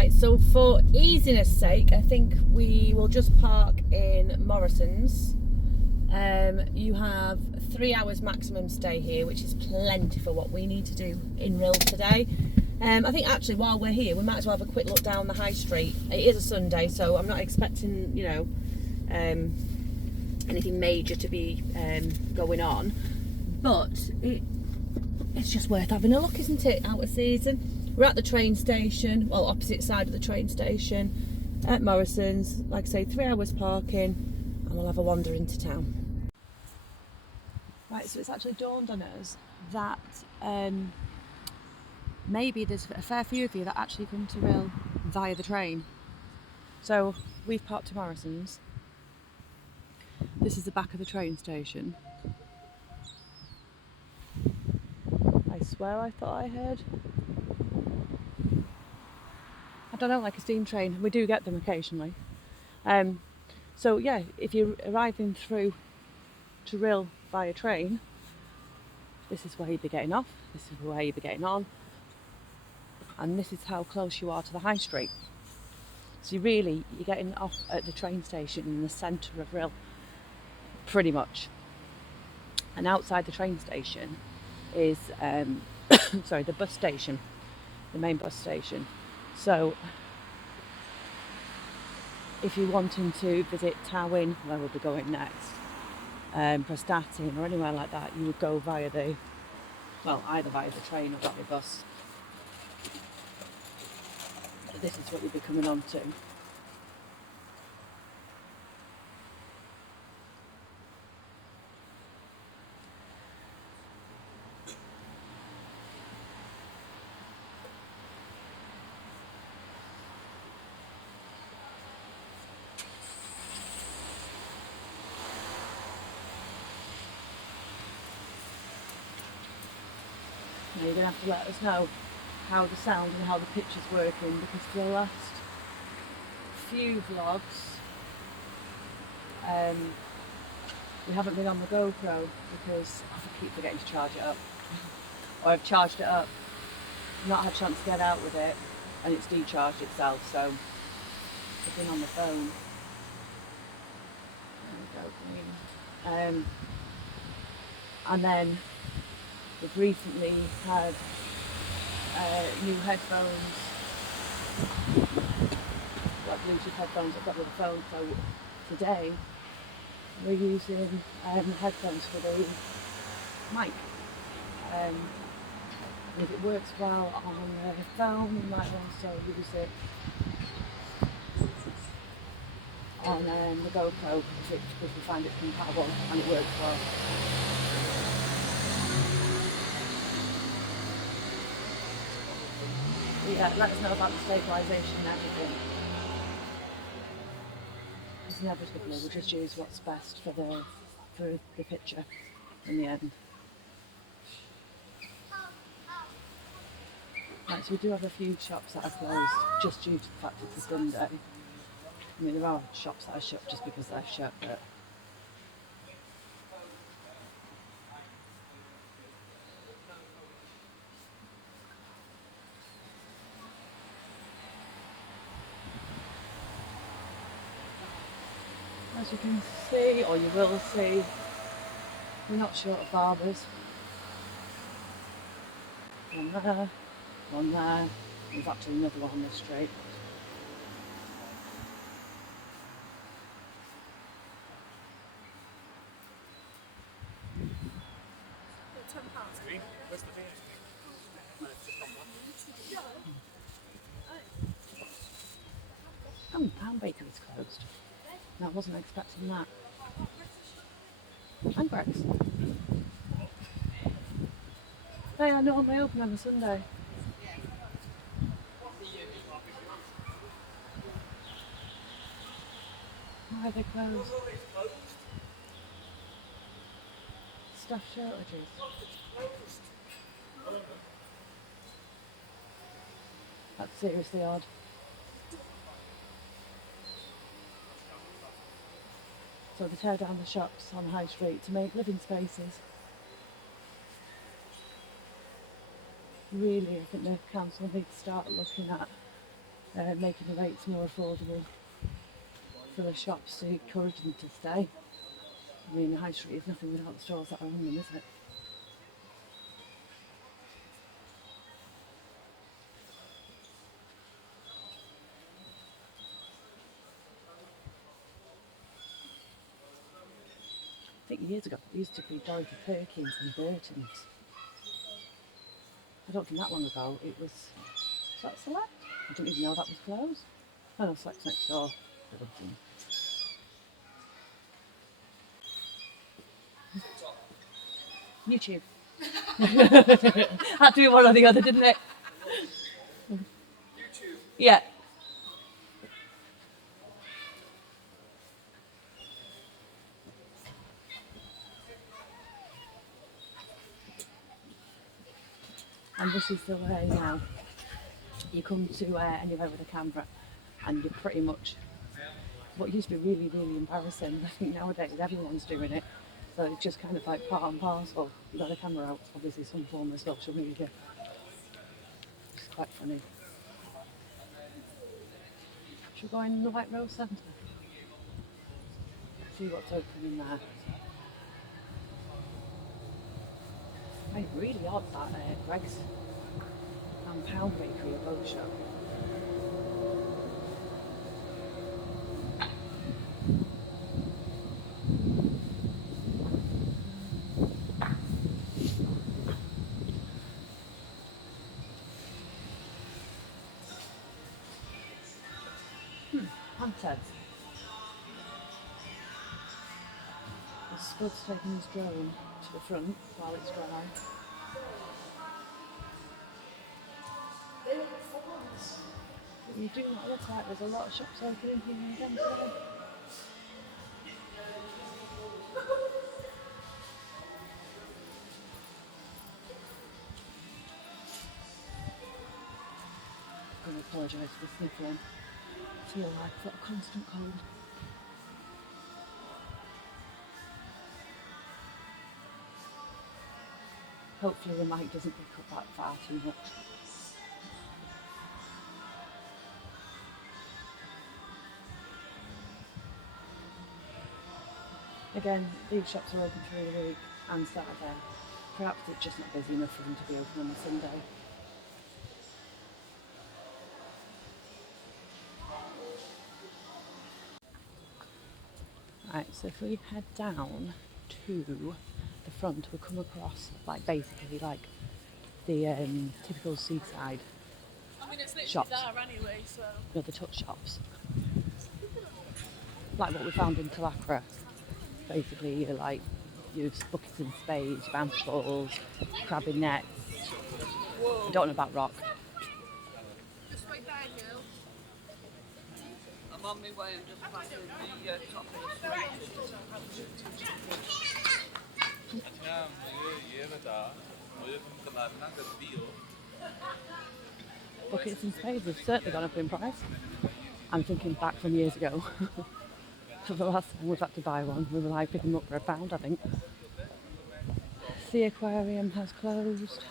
Right, so for easiness sake, I think we will just park in Morrison's. You have 3 hours maximum stay here, which is plenty for what we need to do in Rhyl today. I think actually while we're here, we might as well have a quick look down the high street. It is a Sunday, so I'm not expecting, you know, anything major to be going on. But it's just worth having a look, isn't it, out of season? We're at the train station, well, opposite side of the train station at Morrison's. Like I say, 3 hours parking, and we'll have a wander into town. Right, so it's actually dawned on us that maybe there's a fair few of you that actually come to Rhyl via the train. So we've parked to Morrison's. This is the back of the train station. I swear I thought I heard, I don't know, like a steam train. We do get them occasionally. So yeah, if you're arriving through to Rhyl via train, this is where you'd be getting off, this is where you'd be getting on, and this is how close you are to the high street. So you're getting off at the train station in the centre of Rhyl, pretty much. And outside the train station is sorry, the bus station, the main bus station. So if you're wanting to visit Towyn, where we'll be going next, Prestatyn or anywhere like that, you would go via either via the train or via the bus. But this is what you'll be coming on to. Now you're going to have to let us know how the sound and how the picture's working, because for the last few vlogs we haven't been on the GoPro because I keep forgetting to charge it up. Or I've charged it up, not had a chance to get out with it, and it's decharged itself, so I've been on the phone. There we go, green. And then we've recently had new headphones, like Bluetooth headphones I've got with the phone, so today we're using headphones for the mic. If it works well on the phone, we might also use it on the GoPro if we find it compatible and it works well. Yeah, let us know about the stabilisation and everything. Because inevitably we'll just use what's best for the picture in the end. Right, so we do have a few shops that are closed just due to the fact it's a Sunday. I mean, there are shops that are shut just because they're shut, but as you can see, or you will see, we're not short of barbers. One there, one there. There's actually another one on this street. Oh, Pound Bakery's closed. No, I wasn't expecting that. And Greg's. They are normally open on a Sunday. Why are they closed? Staff shortages. That's seriously odd. So they tear down the shops on High Street to make living spaces. Really, I think the council needs to start looking at making the rates more affordable for the shops to encourage them to stay. I mean, the high street is nothing without the stores that are on them, is it? I think years ago it used to be Dorothy Perkins and Burton's. I don't think that long ago it was that Select? I didn't even know that was closed. Oh no, Select's next door. YouTube. Had to be one or the other, didn't it? YouTube. Yeah. And this is the way now. You come to anywhere with a camera and you're pretty much, what used to be really, really embarrassing, I think nowadays everyone's doing it. So it's just kind of like part and parcel. You've got a camera out, obviously some form of social media. It's quite funny. Should we go in the White Rose Centre? See what's open in there. It's really odd that Greg's and Pound Bakery are both shut. Hunted. The Spud's taking his drone to the front while it's dry. But you do not look like there's a lot of shops opening here again today. I'm going to apologise for the sniffling. I feel like I've got a constant cold. Hopefully the mic doesn't pick up that far too much. Again, these shops are open through the week and Saturday. Perhaps it's just not busy enough for them to be open on a Sunday. Right, so if we head down to the front, we'll come across like basically like the typical seaside shops. There anyway, so. You know, the touch shops. Like what we found in Talacra. Basically, you're like your buckets and spades, bounce balls, crabbing nets. I don't know about rock. Just wait there, Rhyl. I'm on my way, I'm just passing the top of the street. Buckets and spades have certainly gone up in price. I'm thinking back from years ago. For the last time we've had to buy one, we were like picking them up for £1, I think. The aquarium has closed.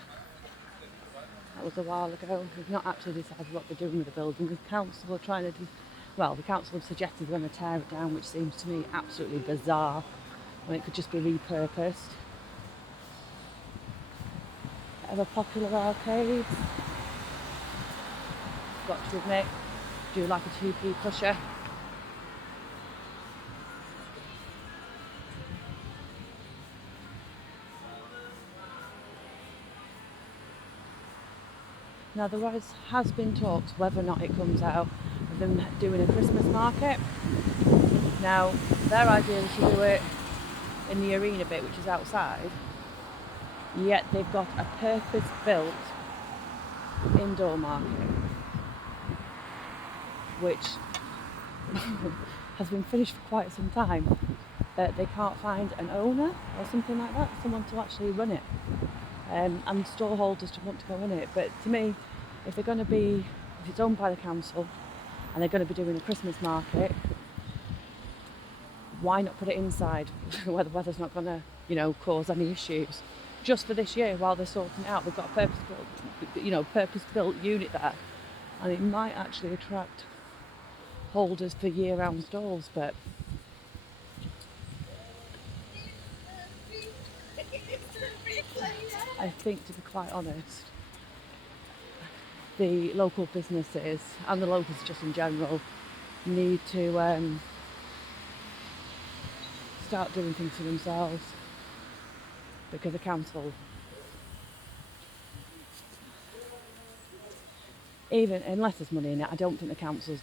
That was a while ago. We've not actually decided what they're doing with the building. The council are trying to the council have suggested they're going to tear it down, which seems to me absolutely bizarre when it could just be repurposed. Ever popular arcades. Got to admit, do like a 2p pusher. Now there has been talks whether or not it comes out of them doing a Christmas market. Now their idea is to do it in the arena bit, which is outside, yet they've got a purpose-built indoor market, which has been finished for quite some time, but they can't find an owner or something like that, someone to actually run it. And stall holders to want to go in it. But to me, if it's owned by the council and they're going to be doing a Christmas market, why not put it inside where the weather's not going to, cause any issues? Just for this year while they're sorting it out, they've got a purpose-built unit there. and it might actually attract holders for year-round stalls, but I think, to be quite honest, the local businesses and the locals just in general need to start doing things for themselves, because the council, even unless there's money in it, I don't think the council's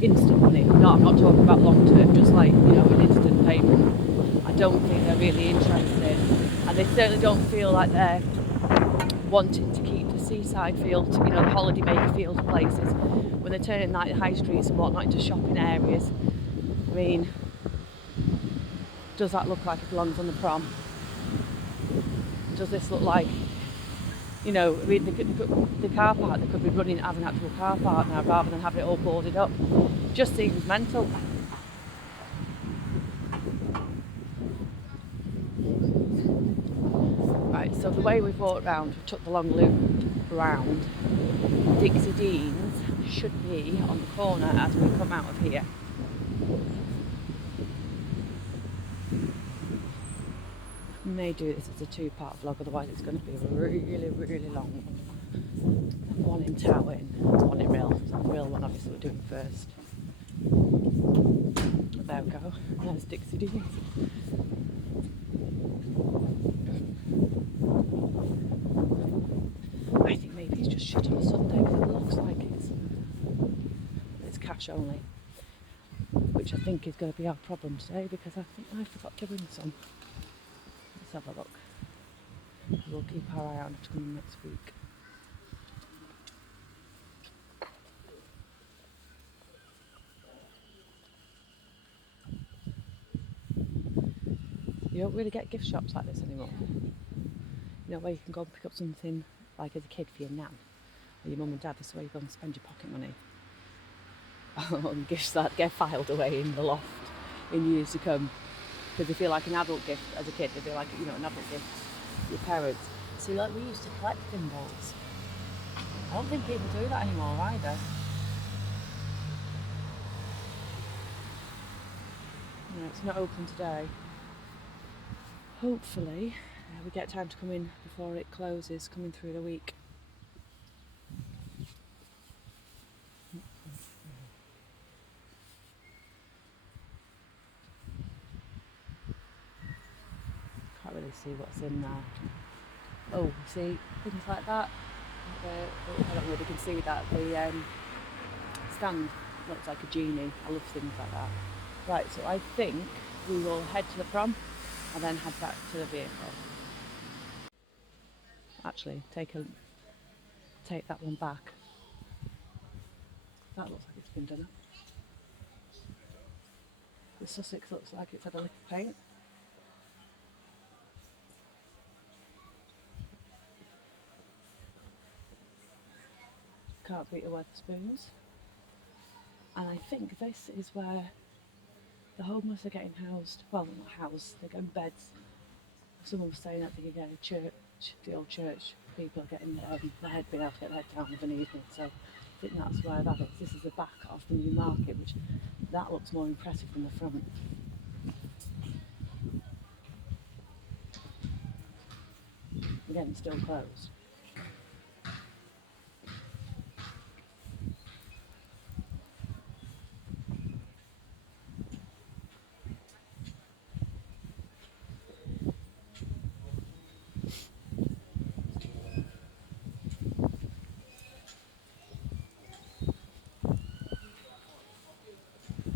instant money. No, I'm not talking about long term, just like, you know, an instant payment. I don't think they're really interested, and they certainly don't feel like they're wanting to keep the seaside field, you know, the holiday maker field places, when they're turning like high streets and whatnot into shopping areas. I mean, does that look like it belongs on the prom? Does this look like, you know, I mean, the car park, they could be running it as an actual car park now rather than having it all boarded up. Just seems mental. Right, so the way we've walked around, we took the long loop round. Dixie Dean's should be on the corner as we come out of here. We may do this as a two-part vlog, otherwise it's going to be a really, really long one. One in Towin, one in Rhyl. So the Rhyl one obviously we're doing first. There we go, there's Dixie Dean's. I think maybe it's just shut on a Sunday because it looks like it's cash only, which I think is going to be our problem today, because I think I forgot to bring some. Let's have a look. We'll keep our eye on it to come in next week. You don't really get gift shops like this anymore. You know, where you can go and pick up something like as a kid for your nan or your mum and dad. That's where you go and spend your pocket money on gifts that get filed away in the loft in years to come. Because they feel like an adult gift as a kid. They feel like, you know, an adult gift to your parents. See, like we used to collect thimbles. I don't think people do that anymore either. No, it's not open today. Hopefully we get time to come in before it closes, coming through the week. Can't really see what's in there. Oh, see, things like that. I don't know if you can see that. The stand looks like a genie. I love things like that. Right, so I think we will head to the prom and then head back to the vehicle. Actually, take that one back. That looks like it's been done up. The Sussex looks like it's had a lick of paint. Can't beat the Wetherspoons. And I think this is where the homeless are getting housed. Well, not housed, they're getting beds. Someone was saying at the church, the old church, people are getting their head being able to get their head down of an evening. So I think that's where that is. This is the back of the new market, which that looks more impressive than the front. Again, it's still closed.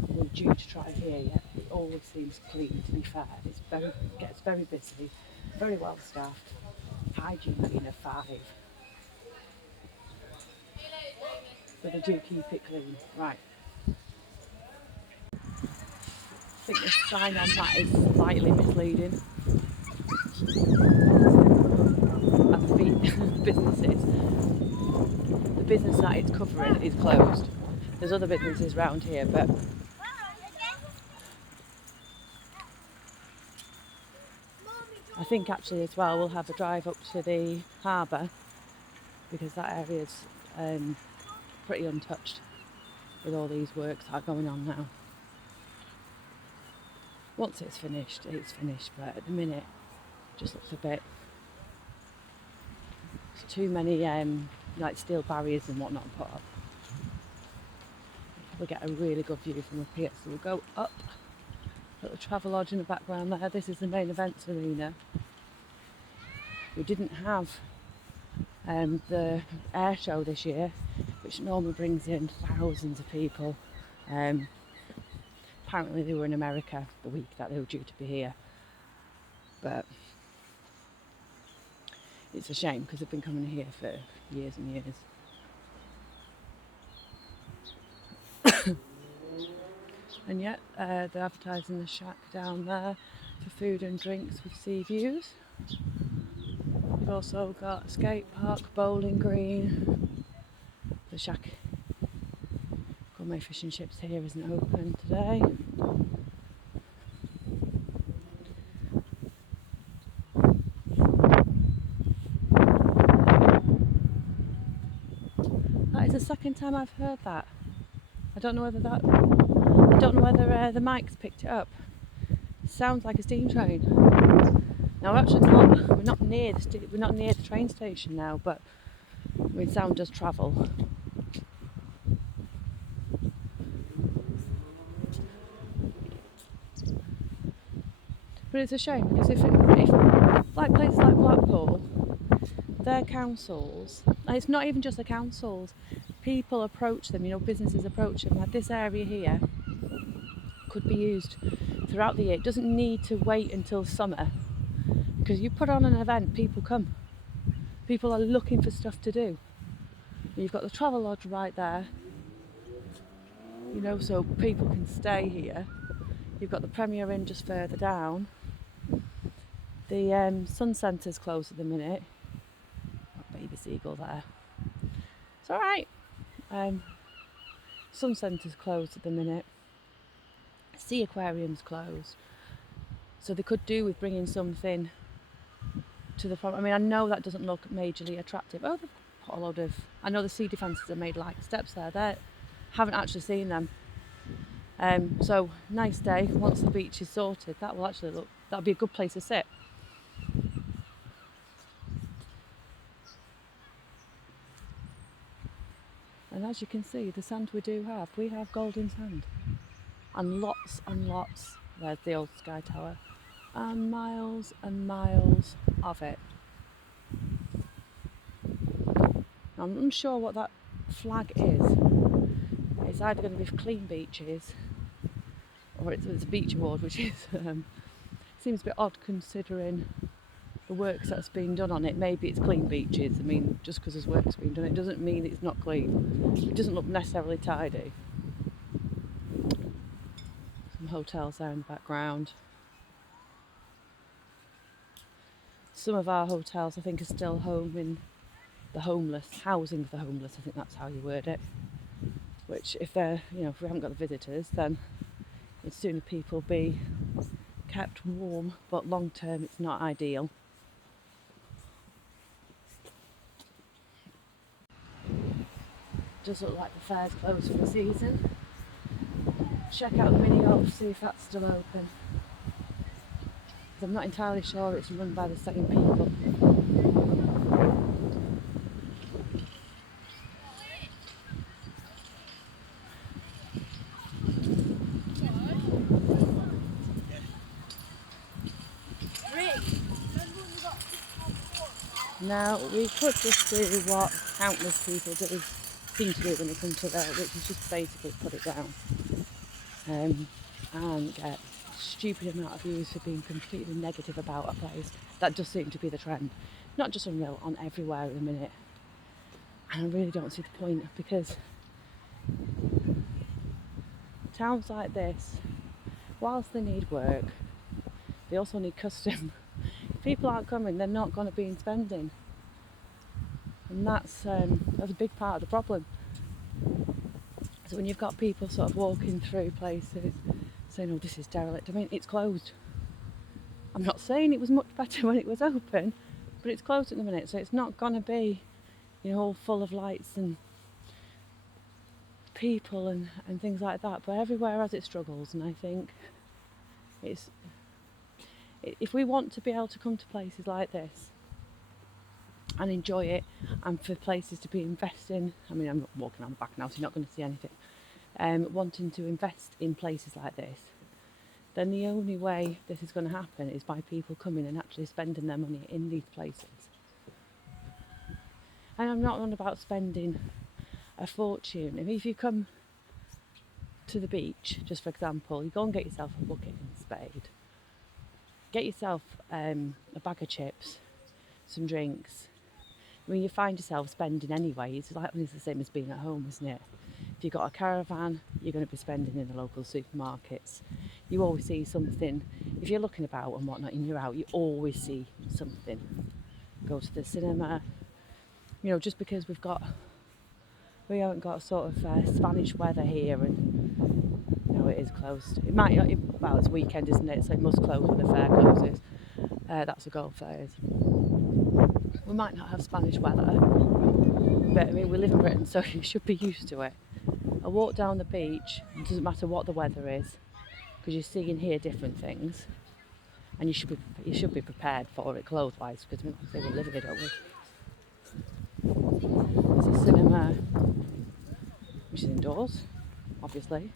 We're due to try here yet. It always seems clean, to be fair. Gets very busy, very well staffed. Hygiene rating of 5. But they do keep it clean. Right. I think the sign on that is slightly misleading. As the businesses, the business that it's covering is closed. There's other businesses around here, but I think actually as well we'll have a drive up to the harbour, because that area's pretty untouched with all these works that are going on now. Once it's finished, but at the minute it just looks a bit, there's too many like steel barriers and whatnot put up. We'll get a really good view from up here, so we'll go up. Little travel lodge in the background there. This is the main events arena. We didn't have the air show this year, which normally brings in thousands of people. Apparently they were in America the week that they were due to be here, but it's a shame because they've been coming here for years and years. And yet they're advertising the shack down there for food and drinks with sea views. We've also got a skate park, bowling green. The shack gourmet fish and chips here isn't open today. That is the second time I've heard that. I don't know whether the mic's picked it up. It sounds like a steam train. Now we're not near the train station now, but I mean, sound does travel. But it's a shame because if like places like Blackpool, their councils, and it's not even just the councils, people approach them, businesses approach them. Like this area here could be used throughout the year. It doesn't need to wait until summer, because you put on an event, people come. People are looking for stuff to do. You've got the travel lodge right there, so people can stay here. You've got the Premier Inn just further down. The Sun Centre's closed at the minute. Got baby seagull there. It's alright. Sun Centre's closed at the minute. Sea Aquarium's closed. So they could do with bringing something to the front. I mean, I know that doesn't look majorly attractive. Oh, they've put a load of... I know the sea defences have made like steps there. They haven't actually seen them. So, nice day. Once the beach is sorted, that'll be a good place to sit. And as you can see, the sand we have golden sand. And lots, there's the old Sky Tower, and miles of it. I'm unsure what that flag is. It's either going to be for clean beaches, or it's a beach award, which is seems a bit odd considering the works that's been done on it. Maybe it's clean beaches. I mean, just because there's work's been done, it doesn't mean it's not clean. It doesn't look necessarily tidy. Some hotels there in the background. Some of our hotels, I think, are still housing the homeless. I think that's how you word it. Which, if we haven't got the visitors, then would sooner people be kept warm, but long term it's not ideal. Does look like the fair's closed for the season. Check out the mini golf, see if that's still open. I'm not entirely sure it's run by the same people. Now, we could just do what countless people seem to do when they come to there, which is just basically put it down and get a stupid amount of views for being completely negative about a place. That does seem to be the trend, not just on Rhyl, on everywhere at the minute. And I really don't see the point, because towns like this, whilst they need work, they also need custom. If people aren't coming, they're not going to be spending, and that's a big part of the problem. So when you've got people sort of walking through places saying, "Oh, this is derelict," I mean, it's closed. I'm not saying it was much better when it was open, but it's closed at the minute, so it's not going to be, all full of lights and people and things like that, but everywhere has its struggles, and I think if we want to be able to come to places like this and enjoy it, and for places to be investing, I mean, I'm not walking on the back now, so you're not going to see anything, wanting to invest in places like this, then the only way this is going to happen is by people coming and actually spending their money in these places. And I'm not on about spending a fortune. I mean, if you come to the beach, just for example, you go and get yourself a bucket and spade, get yourself a bag of chips, some drinks. I mean, you find yourself spending anyway. It's the same as being at home, isn't it? If you've got a caravan, you're going to be spending in the local supermarkets. You always see something. If you're looking about and whatnot and you're out, you always see something. Go to the cinema. You know, just because we haven't got sort of Spanish weather here, and you know, it is closed. It might not, well, it's weekend, isn't it? So it must close when the fair closes. That's the Gold Fairs. We might not have Spanish weather, but I mean, we live in Britain, so you should be used to it. I walk down the beach, it doesn't matter what the weather is, because you see and hear different things, and you should be prepared for it clothes-wise, because like I say, we're living it, don't we? There's a cinema, which is indoors, obviously.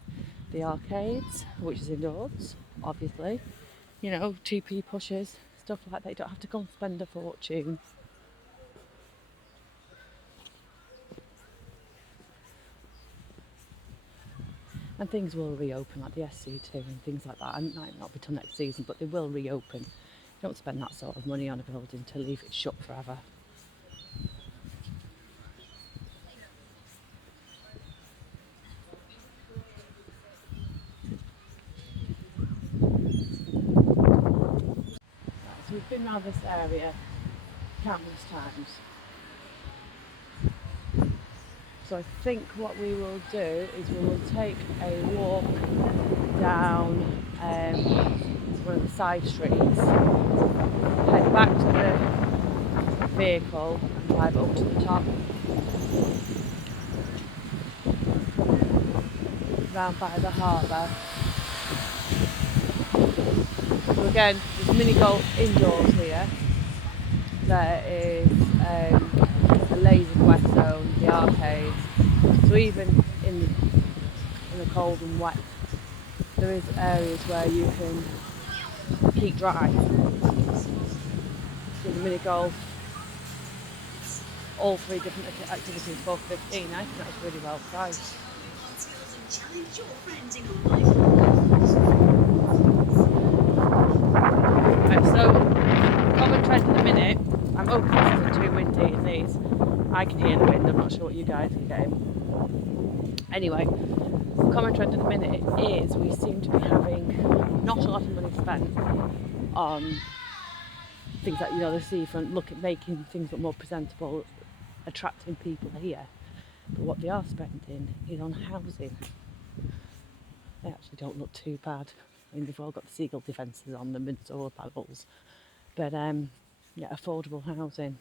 The arcades, which is indoors, obviously. You know, 2p pushers, stuff like that. You don't have to go and spend a fortune. And things will reopen, like the SC2 and things like that. And it might not be till next season, but they will reopen. You don't spend that sort of money on a building to leave it shut forever. So we've been around this area countless times. So I think what we will do is we will take a walk down one of the side streets, head back to the vehicle and drive up to the top, round by the harbour. So again, there's mini golf indoors here. There is a laser quest zone, the arcades. So even in the cold and wet, there is areas where you can keep dry. So the mini golf, all 3 different activities for $15. I think that's really well priced. Right, so common trend at the minute, I'm hoping this isn't too windy in these. I can hear the wind, I'm not sure what you guys are getting. Anyway, common trend at the minute is we seem to be having not a lot of money spent on things like, you know, the seafront, look at making things look more presentable, attracting people here. But what they are spending is on housing. They actually don't look too bad. I mean, they've all got the seagull defences on them and solar panels. But yeah, affordable housing.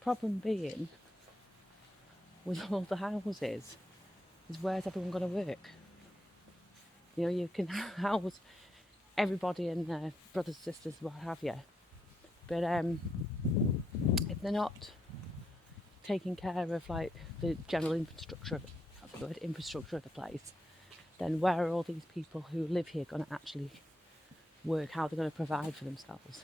Problem being, with all the houses, is where's everyone going to work? You know, you can house everybody and their brothers, sisters, what have you. But if they're not taking care of like the general infrastructure, that's the word, infrastructure of the place, then where are all these people who live here going to actually work? How they're going to provide for themselves?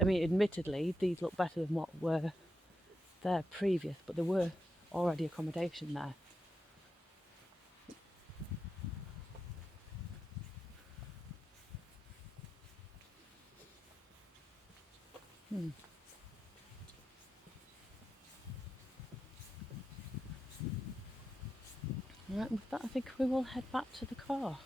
I mean, admittedly, these look better than what were there previous, but there were already accommodation there. Right, with that, I think we will head back to the car.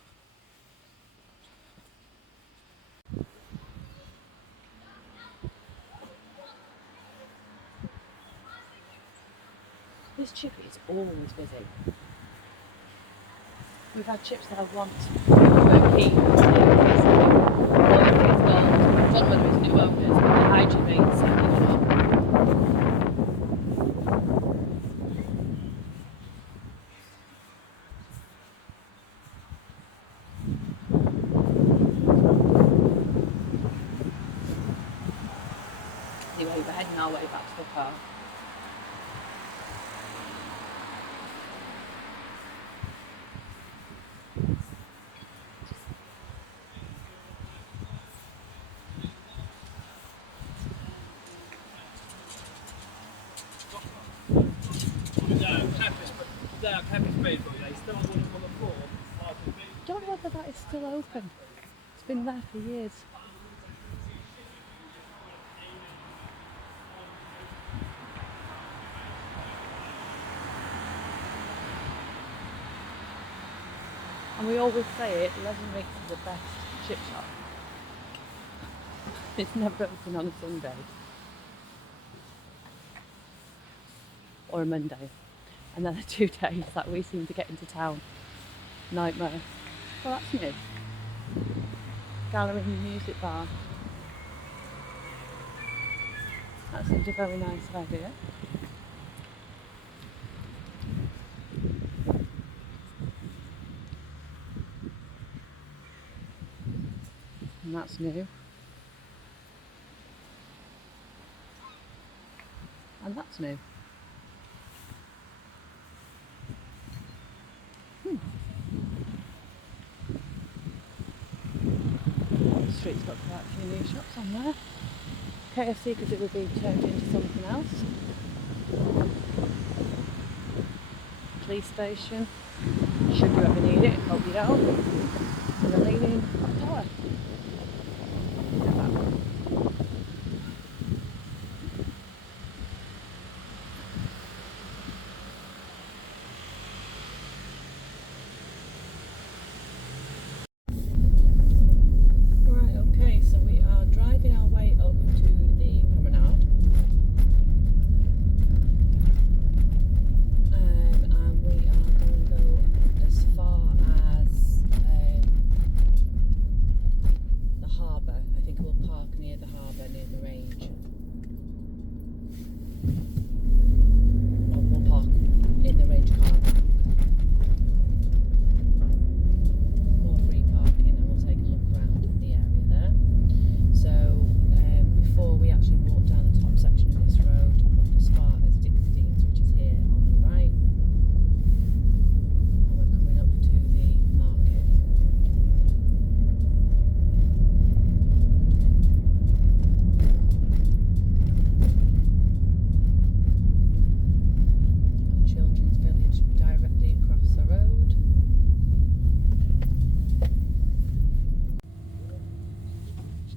This chippy is always busy. We've had chips there once for keep. I don't know whether it's new owners, but the hygiene rate's setting up. bar. Don't know whether that is still open. It's been there for years. And we always say it, Leadenhall is the best chip shop. It's never open on a Sunday. Or a Monday. And then the 2 days that we seem to get into town. Nightmare. Well, that's new. Gallery and music bar. That seems a very nice idea. And that's new. And that's new. The street's got quite a few new shops on there. KFC because it would be turned into something else. Police station. Should you ever need it, hope you don't. And the leaning tower.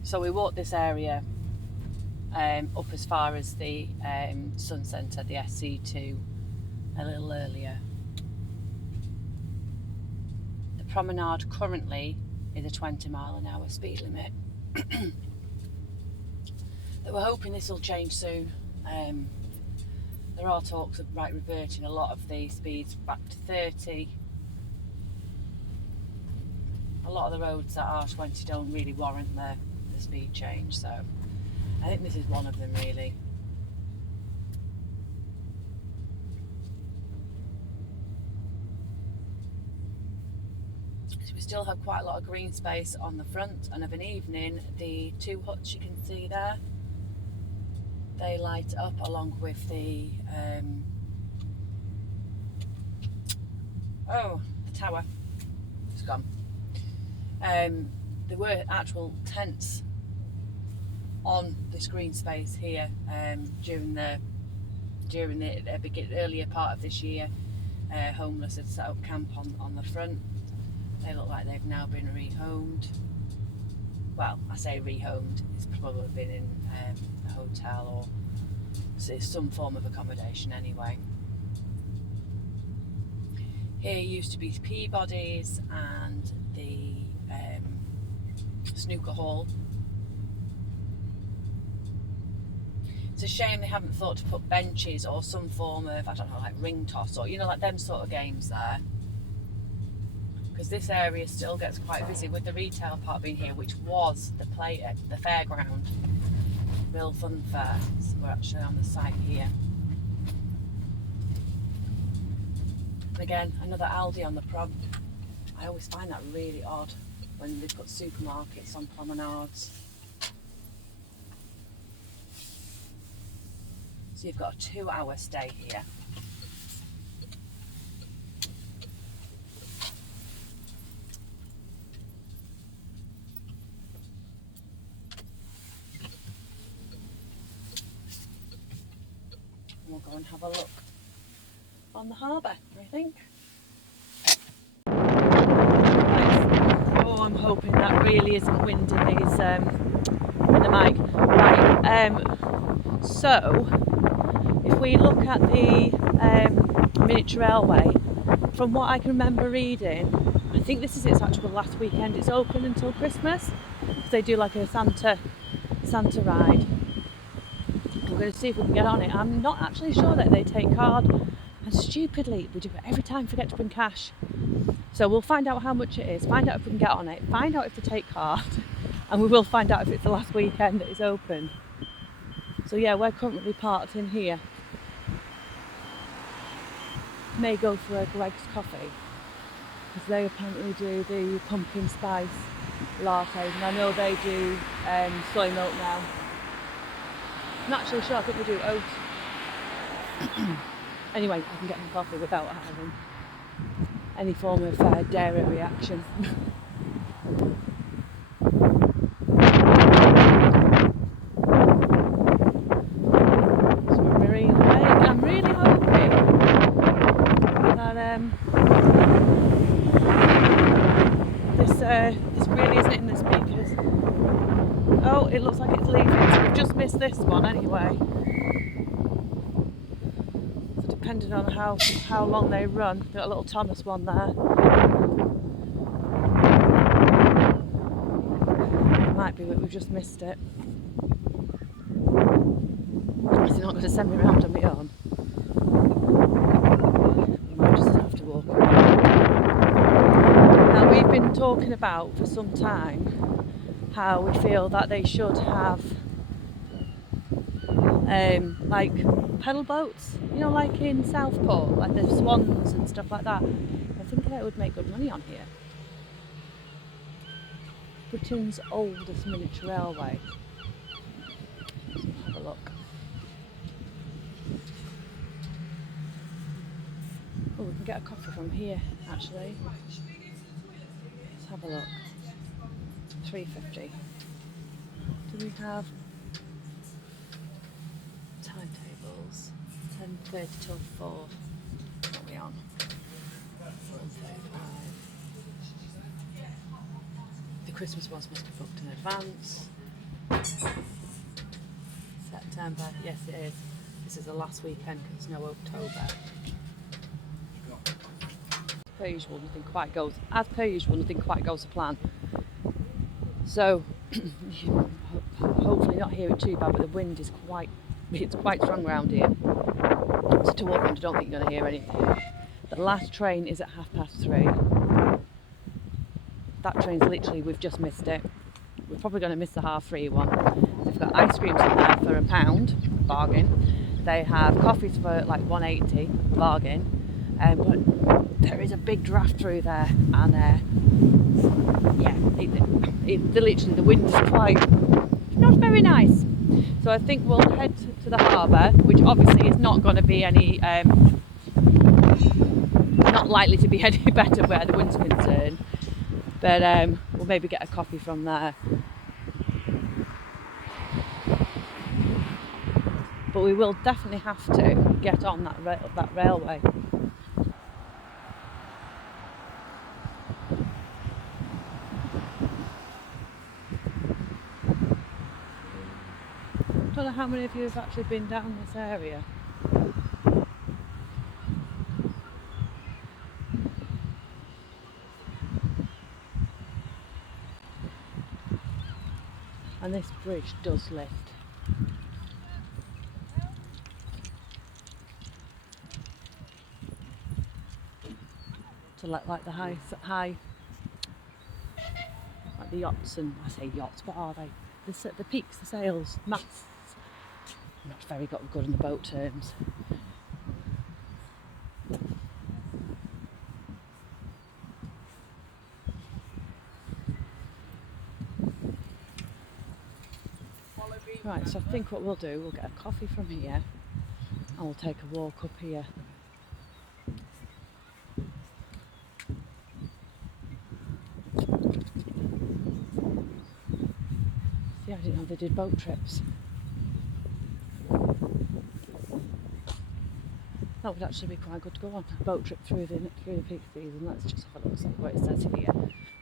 So we walked this area up as far as the Sun Centre, the SC2, a little earlier. The Promenade currently is a 20-mile-an-hour speed limit. But we're hoping this will change soon. There are talks of reverting a lot of the speeds back to 30. A lot of the roads that are 20 don't really warrant the speed change, so I think this is one of them really. So we still have quite a lot of green space on the front, and of an evening the 2 huts you can see there, they light up along with the the tower. It's gone. There were actual tents on this green space here during the earlier part of this year. Homeless had set up camp on the front. They look like they've now been rehomed. Well, I say rehomed, it's probably been in a hotel or some form of accommodation anyway. Here used to be Peabody's and the snooker hall. It's a shame they haven't thought to put benches or some form of, I don't know, like ring toss or, you know, like them sort of games there. Because this area still gets quite busy with the retail part being here, which was the fairground, Rhyl Fun Fair. So we're actually on the site here. Again, another Aldi on the prom. I always find that really odd when they put supermarkets on promenades. So you've got a 2-hour stay here. We'll go and have a look on the harbour, I think. Oh, I'm hoping that really isn't wind in these in the mic. Right. So if we look at the miniature railway, from what I can remember reading, I think this is its actual last weekend. It's open until Christmas. They do like a Santa ride. We're going to see if we can get on it. I'm not actually sure that they take card, and stupidly we do it every time, forget to bring cash. So we'll find out how much it is, find out if we can get on it, find out if they take card, and we will find out if it's the last weekend that it's open. So yeah, we're currently parked in here. May go for a Greg's coffee, because they apparently do the pumpkin spice lattes, and I know they do soy milk now. I'm not actually sure, I think we do oat. Anyway, I can get my coffee without having any form of dairy reaction. So we're marine lake. I'm really hoping that this really isn't in the speakers. Oh, it looks like it's leaving, so we've just missed this one anyway. So depending on how long they run, got a little Thomas one there. It might be that we've just missed it. Is he not going to send me around on my own? We might just have to walk around. Now, we've been talking about for some time how we feel that they should have like pedal boats, you know, like in Southport, like the swans and stuff like that. I think that would make good money on here. Britain's oldest miniature railway. Let's have a look. Oh, we can get a coffee from here actually. Let's have a look. £3.50. Do we have timetables? 10:30 till 4. What are we on? 1:35. The Christmas ones must be booked in advance. September, yes it is. This is the last weekend because there's no October. As per usual, nothing quite goes to plan. So hopefully not hear it too bad, but the wind is quite strong around here. So to walk around, I don't think you're going to hear anything. The last train is at 3:30. That train's literally, we've just missed it. We're probably going to miss the 3:30 one. They've got ice creams in there for £1, bargain. They have coffees for like £1.80, bargain. But there is a big draft through there, and yeah, literally the wind is quite not very nice. So I think we'll head to the harbour, which obviously is not going to be any, not likely to be any better where the wind's concerned. But we'll maybe get a coffee from there. But we will definitely have to get on that railway. I don't know how many of you have actually been down this area. And this bridge does lift. To like the high, like the yachts, and I say yachts, what are they? The peaks, the sails, masts. I'm not very good in the boat terms. Right, so I think what we'll do, we'll get a coffee from here, and we'll take a walk up here. See, I didn't know they did boat trips. That would actually be quite good to go on a boat trip through the peak season. Let's just have a look, see what it says here.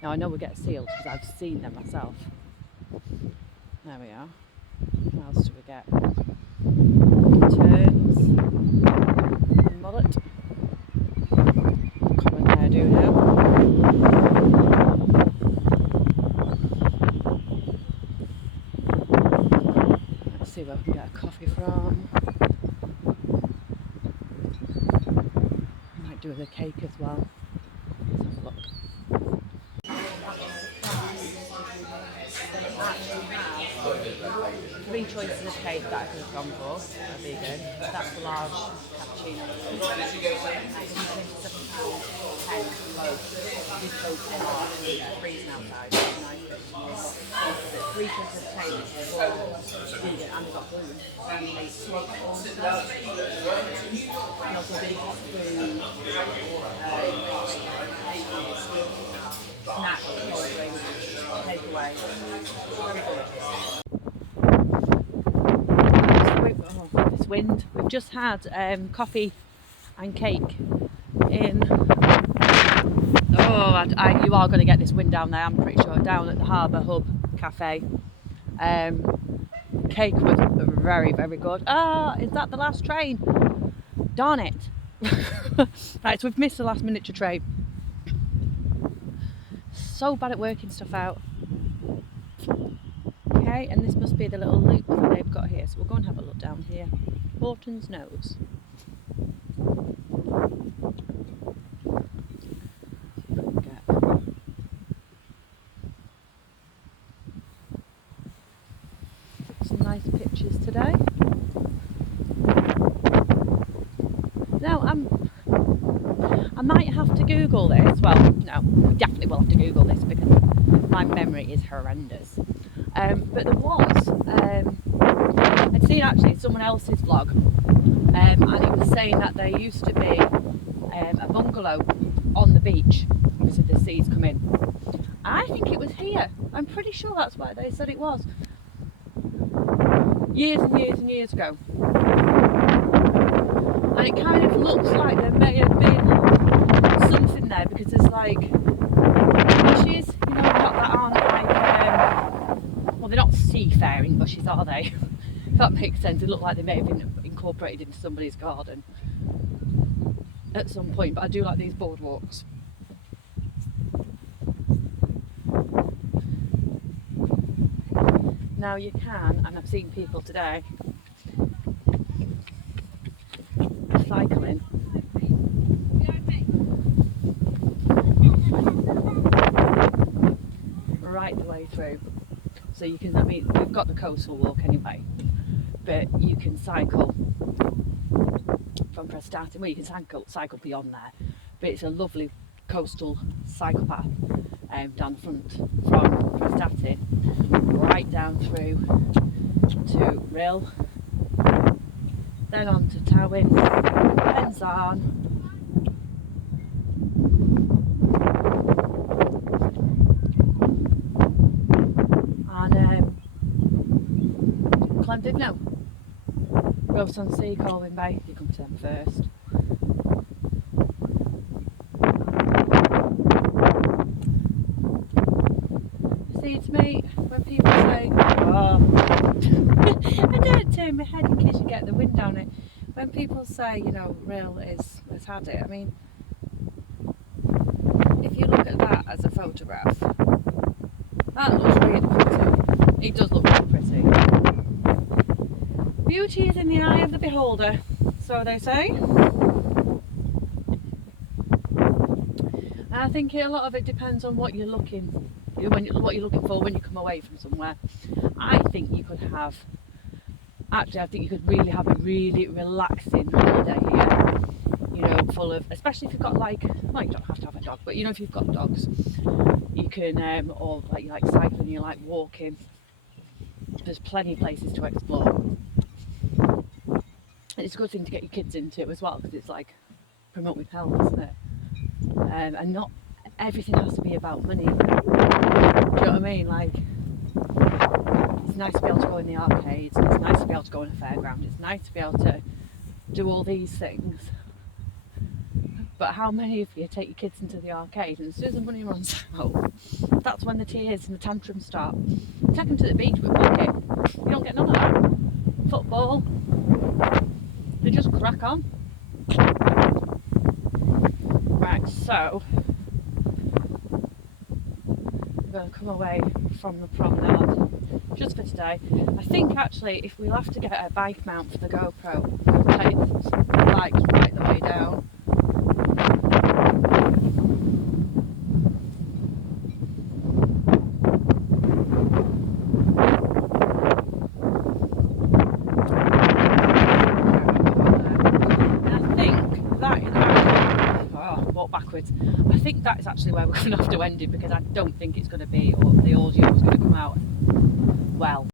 Now I know we get seals because I've seen them myself. There we are. What else do we get? Terns, mullet, common hairdo now. Let's see where we can get a coffee from. Might do with a cake as well. Let's have a look. Three choices of cake that I could have gone for, a vegan. That's the large cappuccino. That's £27.10 loaf. These both are freezing outside. Three choices of cake for vegan, and they've got gluten. And they smoked all the stuff. And also they hot food, snack, cold drinks, takeaway. Very good. Oh, this wind. We've just had coffee and cake in. Oh, you are going to get this wind down there, I'm pretty sure, down at the Harbour Hub Cafe. Cake was very, very good. Ah, is that the last train? Darn it. Right, so we've missed the last miniature train. So bad at working stuff out. Okay, and this must be the little loop that they've got here, so we'll go and have a look down here. Horton's Nose. See if we can get some nice pictures today. Now, I might have to Google this. Well, no, definitely will have to Google this because my memory is horrendous. But there was, I'd seen actually someone else's vlog, and it was saying that there used to be a bungalow on the beach. Obviously the seas come in. I think it was here. I'm pretty sure that's where they said it was. Years and years and years ago. And it kind of looks like there may have been something there because there's like bushes, you know, that aren't like, well, they're not seafaring bushes, are they? If that makes sense. They look like they may have been incorporated into somebody's garden at some point, but I do like these boardwalks. Now you can, and I've seen people today cycling right the way through. So you can, I mean, we've got the coastal walk anyway, but you can cycle from Prestati. Well, you can cycle beyond there, but it's a lovely coastal cycle path down the front from Prestati right down through to Rhyl, then on to Towyn, then Zarn, and Clendidno, Roast on Sea, Colwyn Bay. You come to them first. See, it's me when people say, oh, I don't turn my head in case you get the wind down it. When people say, you know, Rhyl has had it, I mean, if you look at that as a photograph, that looks really pretty. It does look really pretty. Beauty is in the eye of the beholder, so they say. And I think a lot of it depends on what you're looking for when you come away from somewhere. I think you could have, actually I think you could really have a really relaxing holiday here, you know, full of, especially if you've got like, well, you don't have to have a dog, but you know, if you've got dogs, you can, or like you like cycling, you like walking, there's plenty of places to explore. it's a good thing to get your kids into as well, because it's like promoting health, isn't it? And not everything has to be about money. Do you know what I mean? Like, it's nice to be able to go in the arcades, it's nice to be able to go on a fairground, it's nice to be able to do all these things. But how many of you take your kids into the arcade and as soon as the money runs out, that's when the tears and the tantrums start? Take them to the beach with cricket, you don't get none of that. Football, they just crack on. Right, so we're going to come away from the promenade just for today. I think actually if we'll have to get a bike mount for the GoPro, we'll take the bikes right the way down. Backwards. I think that is actually where we're going to have to end it, because I don't think it's going to be, or the audio is going to come out well.